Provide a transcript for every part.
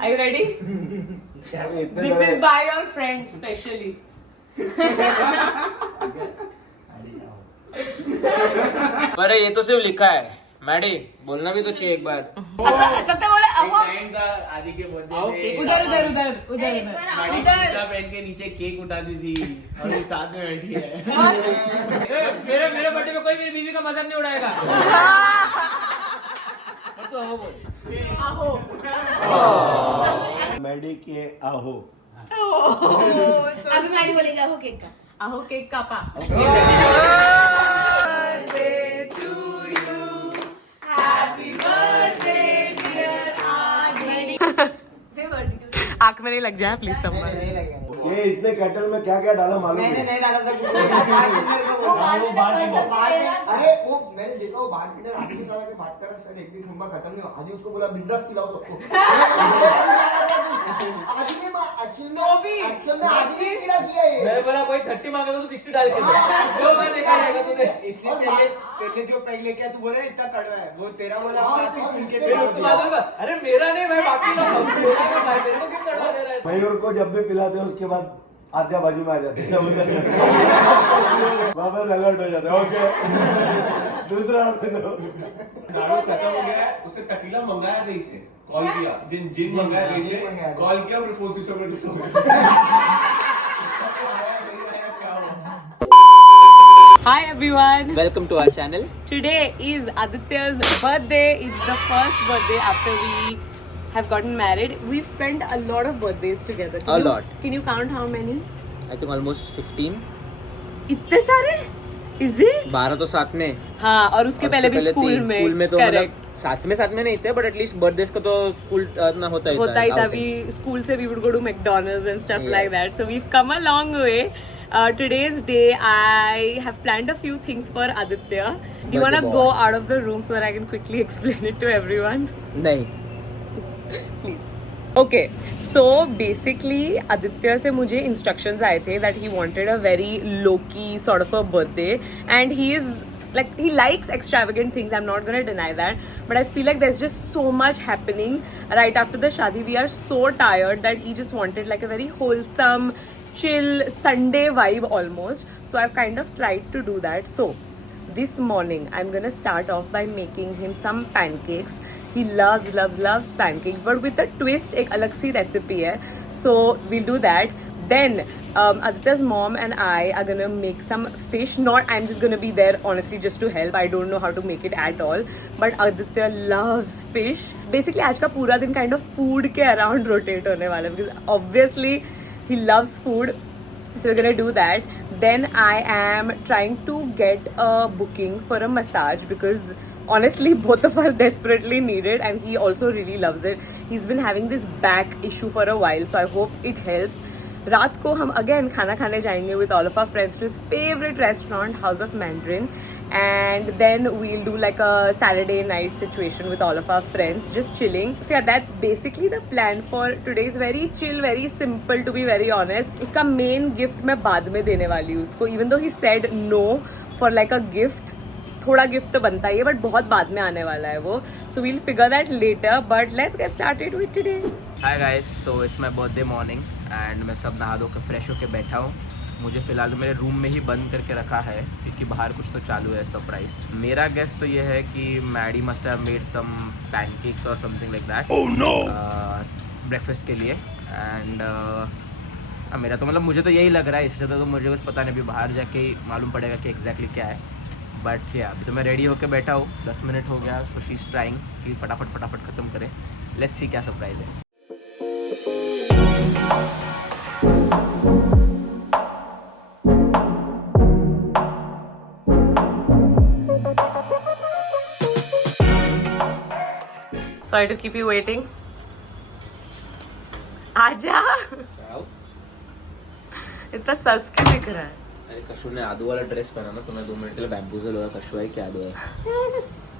Are you ready? This is by your friend specially. पर ये तो सिर्फ लिखा है मैडी, बोलना भी तो चाहिए एक बार। सत्य बोले अहो आदि के बर्थडे उधर उधर उधर उधर जूता पहन के नीचे केक उठाती थी और ये साथ में बैठी है। मेरे बर्थडे में कोई मेरी बीवी का मजाक नहीं उड़ाएगा। तो हो बोल आहो मैडी के आहो। अभी मैडी बोलेगा अहो केक का आहो केक कापा। आंख में नहीं लग जाए प्लीज सब। ये इसने केटल में क्या क्या डाला मालूम है? नहीं डाला था। अरे वो मैंने देखा वो बाहर पीटर आदमी के साथ आके बात कर रहा है, सर एक भी खंबा खत्म नहीं हुआ। आदमी उसको बोला बिंदास पिलाओ सबको। आदमी एक्चुअल में आदमी पिला दिया ये। मैंने बोला कोई 30 मांगे तो 60 डाल के दे। जो मैं देखा रहेगा तूने। इसलिए तेरे जो पहले क्या तू बोल रहा है इतना कड़वा है, वो तेरा बोला 35 सुन के अरे मेरा नहीं, मैं बाकी लोग बोला कि भाई मेरे को क्यों कड़वा दे रहा है। मयूर को जब भी पिलाते हैं उसके बाद आध्या बाजू में आ जाते हैं, वापस अलर्ट हो जाते हैं। ओके दूसरा दारू खत्म हो गया है, उसने टकीला मंगाया था इसे, कॉल किया, जिन मंगाया था इसे, कॉल किया फिर फोन स्विच ऑफ करके सो गया। Hi everyone. Welcome to our channel. Today is Aditya's birthday. It's the first birthday after we have gotten married. We've spent a lot of birthdays together. A lot. Can you count how many? I think almost 15. इतने सारे? Is it? 12 तो साथ में। हाँ, और उसके पहले भी स्कूल में। स्कूल में तो Correct. मतलब साथ में नहीं थे, बट एटलीस्ट बर्थडेज को तो स्कूल ना होता ही था। We school से we would go to McDonald's and stuff like that. So we've come a long way. Today's day I have planned a few things for Aditya. Do you want to go out of the room so that I can quickly explain it to everyone? नहीं। Please. Okay, so basically Aditya से मुझे instructions आए थे that he wanted a very low-key sort of a birthday, and he likes extravagant things. I'm not gonna deny that, but I feel like there's just so much happening right after the shadi. We are so tired that he just wanted like a very wholesome, chill Sunday vibe almost. So I've kind of tried to do that. So this morning I'm gonna start off by making him some pancakes. He loves pancakes, but with a twist, एक अलग सी recipe है. So we'll do that. Then Aditya's mom and I are gonna make some fish. I'm just gonna be there honestly just to help. I don't know how to make it at all, but Aditya loves fish. Basically आज का पूरा दिन kind of food के around rotate होने वाला है, because obviously he loves food. So we're gonna do that. Then I am trying to get a booking for a massage, because honestly both of us desperately need it, and he also really loves it. He's been having this back issue for a while, so I hope it helps. रात को हम again खाना खाने जाएंगे with all of our friends to his favorite restaurant, House of Mandarin, and then we'll do like a Saturday night situation with all of our friends, just chilling. So yeah, that's basically the plan for today. It's very chill, very simple, to be very honest. उसका main gift मैं बाद में देने वाली हूँ उसको, even though he said no for like a gift. थोड़ा gift तो बनता ही है, बट बहुत बाद में आने वाला है वो. So we'll figure that later, but let's get started with today. Hi guys, so it's my birthday morning and मैं सब नहा धो के फ्रेश होके बैठा हूँ. मुझे फिलहाल मेरे रूम में ही बंद करके रखा है क्योंकि बाहर कुछ तो चालू है सरप्राइज. मेरा गेस तो ये है कि Maddy must have made some pancakes और something like that. Oh no. Breakfast के लिए. एंड मेरा तो मतलब मुझे तो यही लग रहा है, इससे तो मुझे कुछ पता नहीं, अभी बाहर जाके ही मालूम पड़ेगा कि एग्जैक्टली क्या है. बट या अभी तो मैं रेडी होके बैठा हूँ. 10 मिनट हो गया. सो शी इज़ ट्राइंग कि फटाफट ख़त्म करें. लेट्स सी क्या सरप्राइज है. Sorry to keep you waiting. आजा. इतना सस क्यों दिख रहा है? अरे कशु ने आदू वाला ड्रेस पहना ना, तो मैं 2 मिनट के लिए बैम्बूजल हुआ. कशु है क्या आदू है?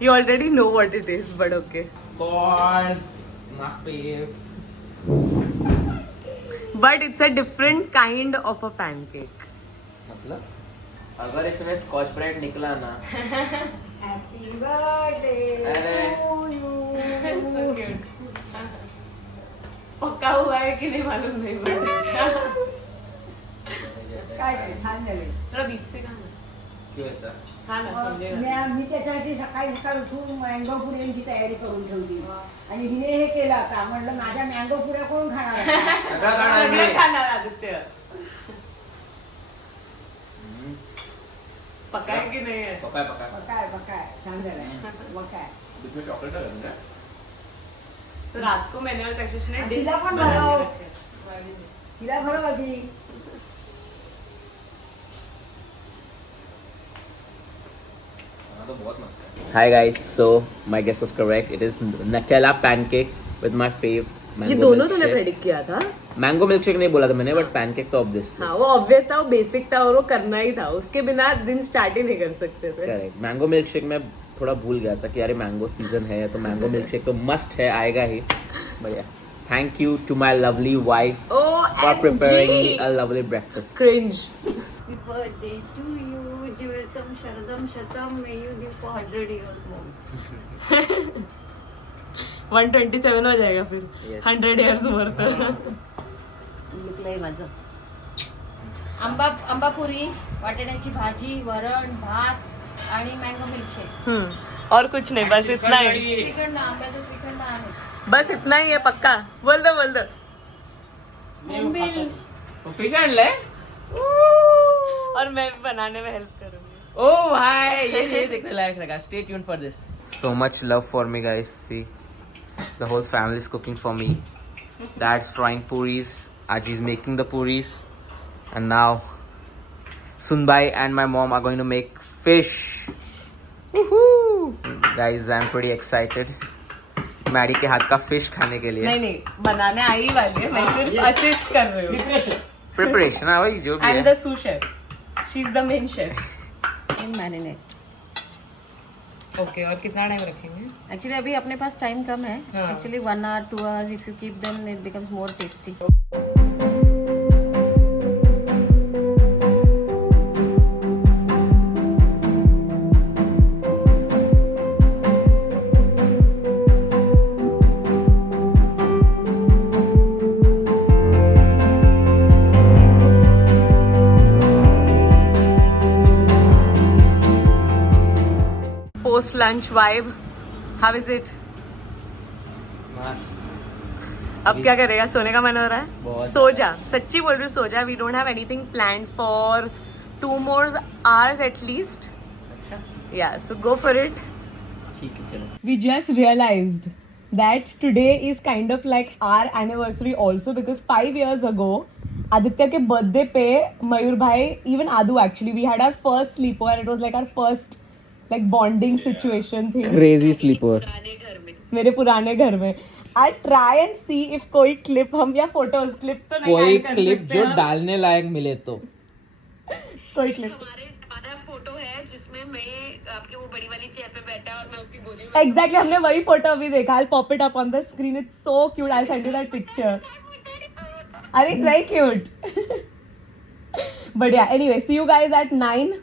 You already know what it is, but okay. Boss, my fave. But it's a different kind of a pancake. मतलब अगर इसमें स्कॉच ब्राइट निकला ना. Happy birthday अरे. to you. So cute. पक्का हुआ है कि नहीं मालूम नहीं बट काय नाही छान झाले थोड़ा बीच से खाना क्यों ऐसा? खाना समझेगा मी त्याच्यासाठी सकाळी सकाळी उठून मँगो पुऱ्यांची तयारी करून ठेवली आणि हिने हे केलं आता म्हटलं माझ्या मँगो पुऱ्या कोण खाणार आहे? सगळं खाणार आदित्य पक्का है कि नहीं है पका है, पका है। बकाय बकाय छान झालंय बकाय इसमें चॉकलेट डाला है तो रात को मैंने और कशिश ने तिला डिश पण बना भरव. के रखे तिला भरव आधी हाँ, तो बहुत मस्त है. Hi guys, so my guess was correct. It is Nutella pancake with my fave mango ये दोनों तूने milkshake. प्रेडिक्ट किया था मैंगो मिल्कशेक नहीं बोला था मैंने, बट पैनकेक तो ऑब्वियसली. हाँ वो ऑब्वियस था, वो बेसिक था और वो करना ही था, उसके बिना दिन स्टार्ट ही नहीं कर सकते थे. करेक्ट. मैंगो मिल्कशेक में थोड़ा भूल गया था कि यार मैंगो सीजन है तो मैंगो मिल्कशेक तो मस्ट है, आएगा ही. बढ़िया. Thank you to my lovely wife Oh, for preparing me OMG! a lovely breakfast. Cringe. Happy birthday to you. Jivatam Sharadam Shatam. May you live for 100 years more. 127 हो जाएगा फिर. Yes. 100 years more तर. लुकलंय माझं. आंबापुरी, वाटाण्याची भाजी, वरण, भात आणि mango milkshake. और कुछ नहीं, बस इतना ही. श्रीखंड, आंब्याचं श्रीखंड आहेच. बस इतना ही है पक्का. बोल दो. बोंबील. फिश एंड ले. और मैं भी बनाने में हेल्प करूंगी. Oh भाई, ये देखने लायक रहेगा. Stay tuned for this. So much love for me guys. See, the whole family is cooking for me. Dad's frying puris. Aji's making the puris. And now Sunbai and my mom are going to make fish. Woohoo! Guys, I'm pretty excited. Maddy के हाथ का fish खाने के लिए. नहीं बनाने आई ही वाली है, मैं सिर्फ असिस्ट कर रही हूँ. प्रिपरेशन हाँ वही जो भी एंड है. The sous chef. She is the main chef. In marinate. Okay, और कितना टाइम रखेंगे? एक्चुअली अभी अपने पास टाइम कम है. हाँ. Actually 1 hour 2 hours if you keep them it becomes more tasty. Post lunch vibe. How is it? अब क्या करेगा? सोने का मन हो रहा है? बहुत सो जा. सच्ची बोल रही हूँ, सो जा. We don't have anything planned for 2 more hours at least. Yeah, so go for it. ठीक है चलो. We just realized that today is kind of like our anniversary also because 5 years ago, Aditya के birthday पे मयूर भाई, even Adu actually, we had our first sleepover and it was like our first like bonding situation thing. Crazy sleeper. मेरे पुराने घर में. I try and see if कोई clip हम या photos clip तो नहीं कोई add कर क्लिप सकते जो हम. डालने लायक मिले तो. कोई clip. हमारा फोटो है जिसमें मैं आपके वो बड़ी वाली चेयर पे बैठा और मैं उसकी गोदी में. Exactly, हमने वही photo अभी देखा. I'll pop it up on the screen. It's so cute. I'll send you that picture. अरे it's very cute. But yeah, anyway, see you guys at 9.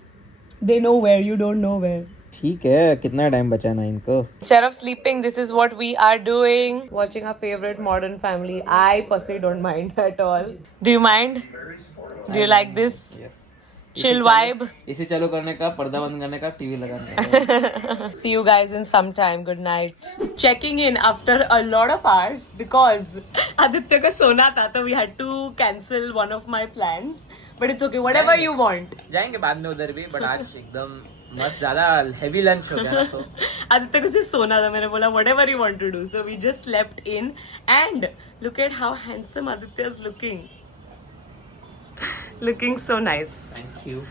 They know where, you don't know where. ठीक है. कितना time बचा ना इनको. Instead of sleeping, this is what we are doing. Watching our favorite Modern Family. I personally don't mind at all. Do you mind? Do you like this? Yes. Chill vibe. इसे चालू करने का, पर्दा बंद करने का, टीवी लगाने का. See you guys in some time. Good night. Checking in after a lot of hours because Aditya का सोना था, तो we had to cancel one of my plans. But it's okay. Whatever you want. जाएंगे बाद में उधर भी, but आज एकदम मस्त ज्यादा हेवी लंच हो गया ना तो. आदित्य को सिर्फ सोना था. मैंने बोला whatever you want to do. So we just slept in and look at how handsome Aditya is looking. Looking so nice. Thank you.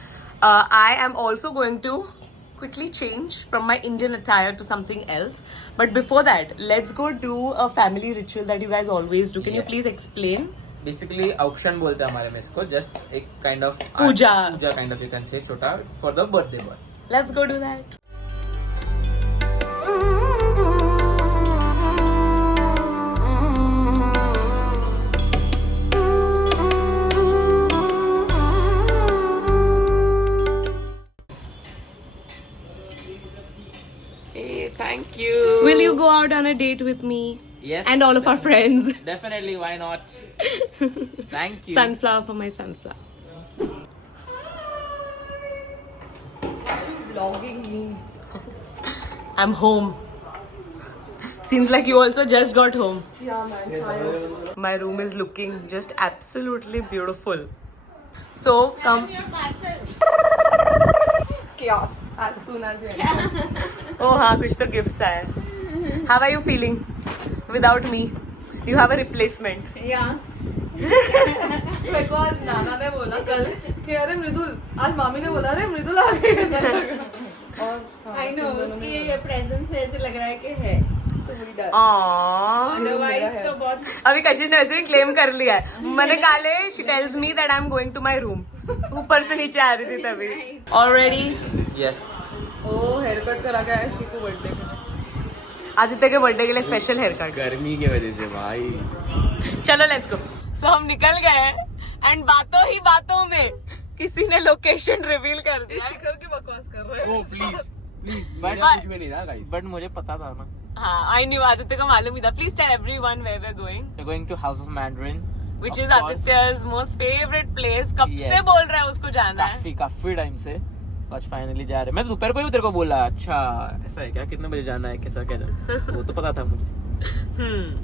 I am also going to quickly change from my Indian attire to something else. But before that, let's go do a family ritual that you guys always do. Can you Yes. please explain? Basically औक्षण बोलते हैं हमारे में इसको. Just एक kind of puja kind of you can say छोटा for the birthday boy. Let's go do that. Hey, thank you. Will you go out on a date with me? Yes. And all of our friends. Definitely, why not? Thank you. Sunflower for my sunflower. Vlogging me. I'm home. Seems like you also just got home. Yeah, man. Tired. My room is looking just absolutely beautiful. So come. Chaos. As soon as you enter. Oh हाँ कुछ तो gifts आए. How are you feeling without me? You have a replacement. Yeah. मेरे को आज नाना ने बोला कल कि अरे मृदुल, आज मामी ने बोला अरे मृदुल आ गई. और I know उसकी ये presence से ऐसे लग रहा है कि है. तो वही डर. Aww. Otherwise तो बहुत. अभी कशिश ने वैसे ही क्लेम कर लिया है. मैंने काले she tells me that I'm going to my room. ऊपर से नीचे आ रही थी तभी. Already. Yes. वो हेयर कट करा के आया शीकू बर्थडे में. आदित्य के बर्थडे के लिए स्पेशल हेयर कट. गर्मी की वजह से भाई. चलो लेट्स गो. सो हम निकल गए एंड बातों ही बातों में किसी ने लोकेशन रिवील कर दिया. शिखर की बकवास कर रहे हैं. Oh please, please. But- कुछ भी नहीं ना guys. बट मुझे पता था ना. हाँ आई न्यू. आदित्य को मालूम ही था. Please tell everyone where we are going. We're going to House of Mandarin. Which Of is course. Aditya's most favorite place. कब Yes. से बोल रहा है उसको जाना है. काफी टाइम से. आज फाइनली जा रहे हैं. मैं दोपहर को ही तेरे को बोला. अच्छा ऐसा है क्या? कितने बजे जाना है? कैसा क्या जाना? वो तो पता था मुझे.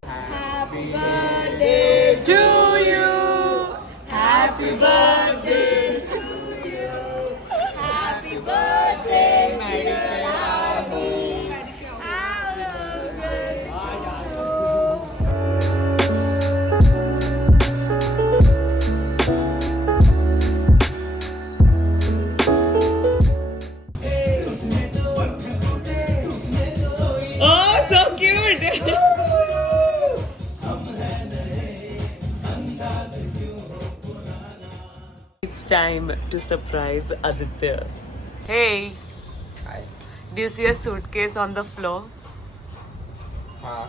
Happy birthday to you. Happy birthday to you. Happy birthday, Oh, so cute. It's time to surprise Aditya. Hey, Hi. do you see a suitcase on the floor? हाँ.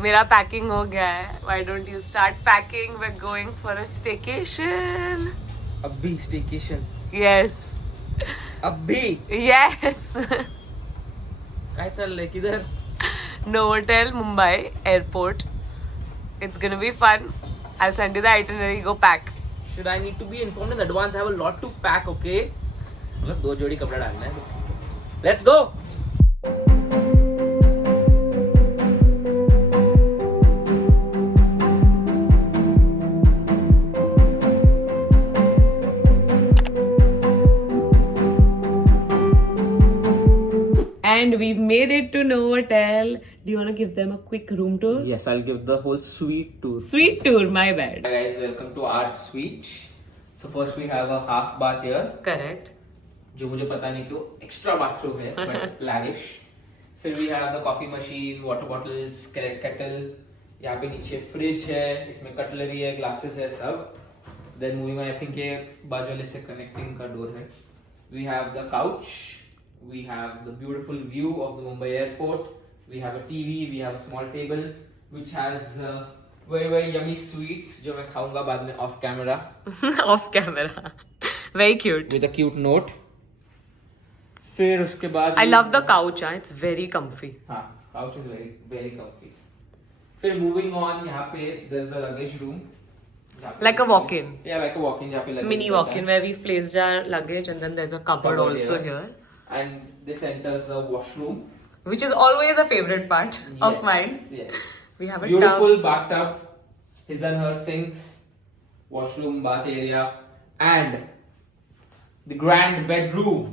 मेरा पैकिंग हो गया है. Why don't you start packing? We're going for a staycation. अभी staycation. Yes. अभी. Yes. काय चाललंय किधर? Novotel, Mumbai Airport. It's gonna be fun. I'll send you the itinerary. Go pack. Should I need to be informed in advance? I have a lot to pack, okay? मतलब 2 जोड़ी कपड़ा डालना है. Let's go. And we've made it to Novotel. Do you want to give them a quick room tour? Yes, I'll give the whole suite tour. Sweet tour, my bad. Hi guys, welcome to our suite. So first we have a half bath here, Correct. जो मुझे पता नहीं क्यों extra bathroom है, but lavish. फिर we have the coffee machine, water bottles, kettle. यहाँ पे नीचे fridge है, इसमें cutlery है, glasses है सब. Then moving on, I think ये बाजू वाले से connecting का door है. We have the couch. We have the beautiful view of the Mumbai airport. We have a TV. We have a small table which has very very yummy sweets जो मैं खाऊंगा बाद में off camera Off camera. Very cute. with a cute note. फिर उसके बाद I love the couch. It's very comfy. हाँ, couch is very very comfy. फिर moving on यहाँ पे there's the luggage room. Like a walk-in. Yeah, like a walk-in जहाँ पे luggage Mini रहता walk-in है. where we've placed our luggage and then there's a cupboard also here. And this enters the washroom. Which is always a favorite part of Yes, mine. Yes. We have a Beautiful tub. bathtub, his and her sinks, washroom, bath area, and the grand bedroom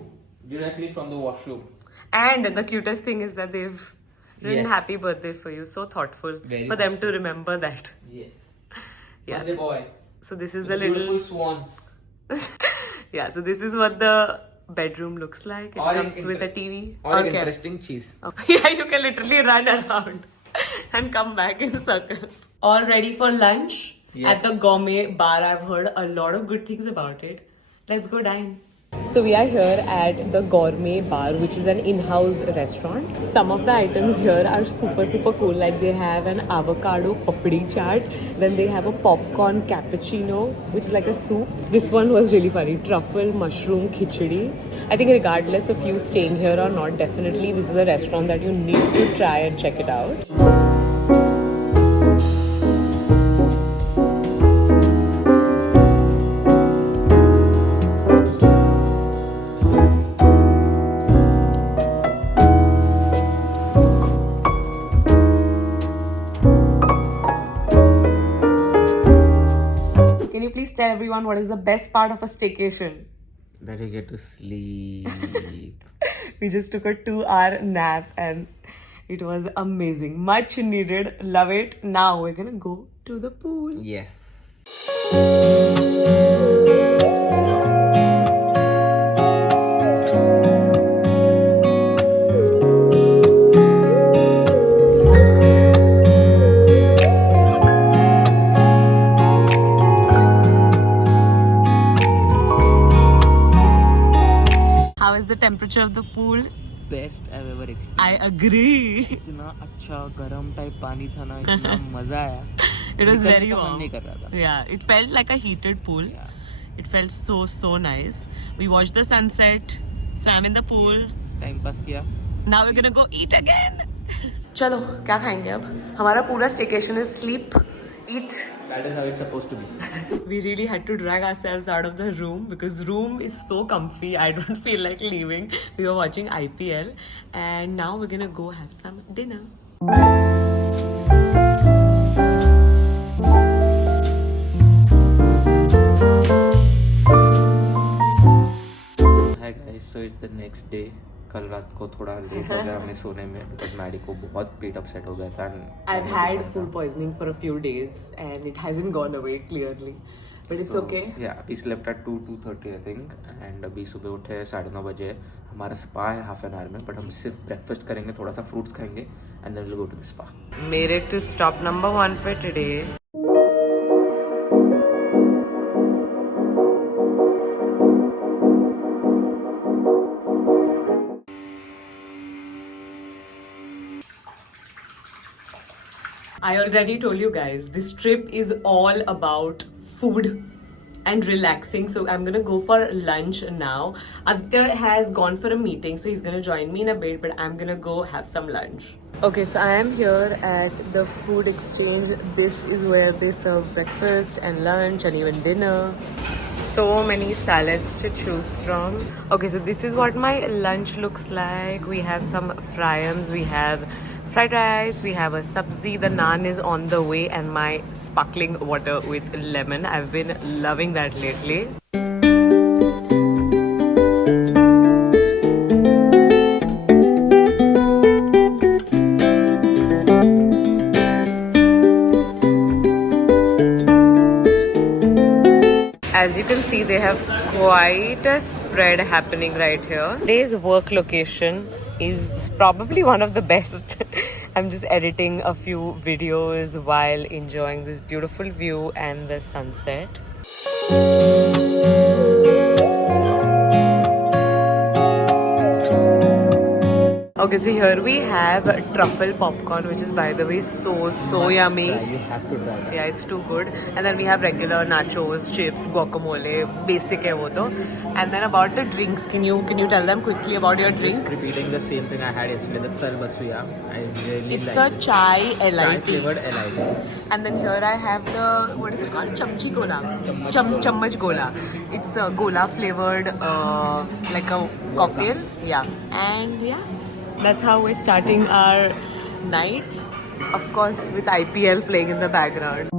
directly from the washroom. And the cutest thing is that they've written Yes. happy birthday for you. So thoughtful Very for them to thoughtful. remember that. Yes. Yes. Birthday boy. So this is With the beautiful little... swans. Yeah, so this is what the bedroom looks like. It Or comes an with a inter- TV. Or an Okay. interesting cheese. Okay. Yeah, you can literally run around and come back in circles. All ready for lunch Yes. at the gourmet bar. I've heard a lot of good things about it. Let's go dine. So we are here at the Gourmet Bar, which is an in-house restaurant. Some of the items here are super cool. Like they have an avocado papdi chaat. Then they have a popcorn cappuccino, which is like a soup. This one was really funny. Truffle mushroom khichdi. I think regardless of you staying here or not, definitely this is a restaurant that you need to try and check it out. please tell everyone what is the best part of a staycation? That you get to sleep. We just took a 2-hour nap and it was amazing. Much needed. Love it. Now we're gonna go to the pool. Yes. How is the temperature of the pool? Best I've ever experienced. I agree. इतना अच्छा गरम type पानी था ना, इतना मजा आया. It was निकलने very का मन warm. नहीं कर रहा था. Yeah, it felt like a heated pool. Yeah. It felt so nice. We watched the sunset, swam in the pool. Time pass किया. Now we're gonna go eat again. चलो क्या खाएंगे अब? हमारा पूरा staycation is sleep, eat. That is how it's supposed to be. We really had to drag ourselves out of the room because room is so comfy. I don't feel like leaving. We were watching IPL and now we're gonna go have some dinner. Hi guys, so it's the next day. कल रात को थोड़ा late हो गया हमें सोने में because Maddie को बहुत पेट अपसेट हो गया था. I've had food poisoning for a few days and it hasn't gone away clearly. But it's okay. Yeah, we slept at 2:30 I think and अभी सुबह उठे 9:30 बजे. हमारा स्पा है हाफ एन आवर में, बट हम सिर्फ ब्रेकफास्ट करेंगे, थोड़ा सा फ्रूट्स खाएंगे and then will go to the spa. Made it to stop number 1 for today. I already told you guys, this trip is all about food and relaxing. So I'm gonna go for lunch now. Aditya has gone for a meeting, so he's gonna join me in a bit, but I'm gonna go have some lunch. Okay, so I am here at the food exchange. This is where they serve breakfast and lunch and even dinner. So many salads to choose from. Okay, so this is what my lunch looks like. We have some fryams, we have fried rice, we have a sabzi, the naan is on the way, and my sparkling water with lemon. I've been loving that lately. As you can see, they have quite a spread happening right here. Today's work location is probably one of the best. I'm just editing a few videos while enjoying this beautiful view and the sunset. Okay, so here we have truffle popcorn, which is, by the way, so yummy. You have to try that. Yeah, it's too good. And then we have regular nachos, chips, guacamole, basic hai wo to. And then about the drinks, can you tell them quickly about your drink? Just repeating the same thing I had yesterday, the Sal Basuya. I really It's like a it. chai Chai LIT. flavored LIT. And then here I have the, what is it called? Chamchi Gola. Chammach Gola. It's a Gola flavored, like a cocktail. Yeah. And yeah, that's how we're starting our night. Of course, with IPL playing in the background.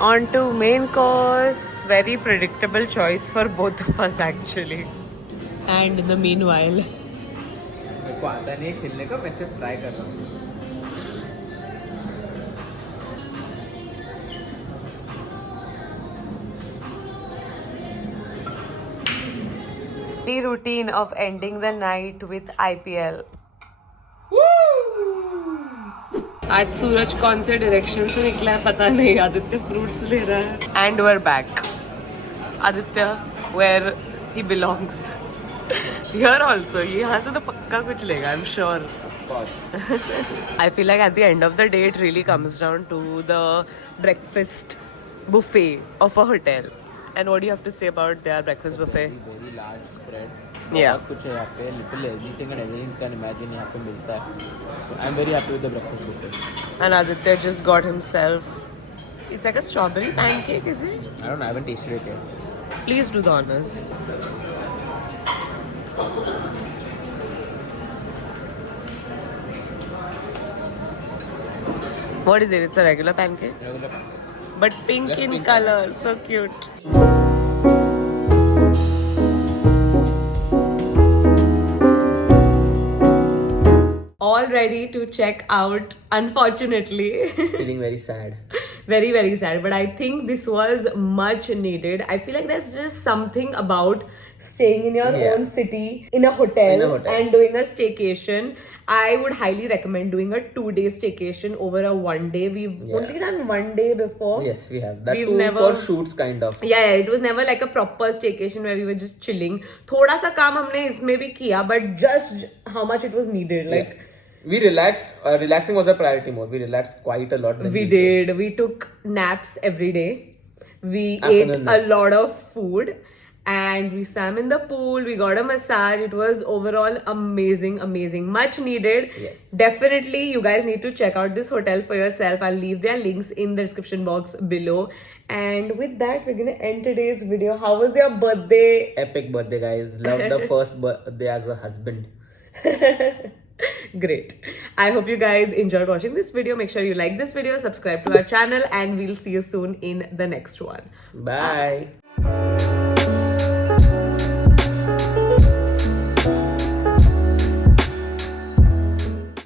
On to main course. Very predictable choice for both of us actually. And in the meanwhile, मेरे को आता नहीं खेलने का, मैं सिर्फ try कर रहा हूँ. the routine of ending the night with IPL. आज सूरज कौन से डायरेक्शन से निकला है पता नहीं. आदित्य फ्रूट्स ले रहा है. And we're back. Aditya where he belongs. Here also. ये यहाँ से तो पक्का कुछ लेगा, I'm sure. I feel like at the end of the day it really comes down to the breakfast buffet of a hotel. And what do you have to say about their breakfast buffet? Very large spread. Yeah. बहुत कुछ है यहाँ पे, little everything and everything you can imagine यहाँ पे मिलता है. So I'm very happy with the breakfast buffet. And Aditya just got himself, it's like a strawberry pancake, is it? I don't know, I haven't tasted it yet. Please do the honors. What is it? It's a regular pancake? but pink in color. So cute. All ready to check out, unfortunately. Feeling very sad. Very, very sad. But I think this was much needed. I feel like there's just something about staying in your own city, in a hotel, and doing a staycation. I would highly recommend doing a 2-day staycation over a 1-day. We've only done 1 day before. Yes, we have. That We've too never- for shoots kind of. Yeah, it was never like a proper staycation where we were just chilling. थोड़ा सा काम हमने इसमें भी किया, but just how much it was needed. Like We relaxed. Relaxing was a priority more. We relaxed quite a lot. we did. We took naps every day. We Afternoon ate naps. a lot of food. And we swam in the pool. We got a massage. It was overall amazing, amazing. Much needed. Yes. Definitely, you guys need to check out this hotel for yourself. I'll leave their links in the description box below. And with that, we're gonna end today's video. How was your birthday? Epic birthday, guys. Love the first birthday as a husband. Great. I hope you guys enjoyed watching this video. Make sure you like this video, subscribe to our channel, and we'll see you soon in the next one. Bye.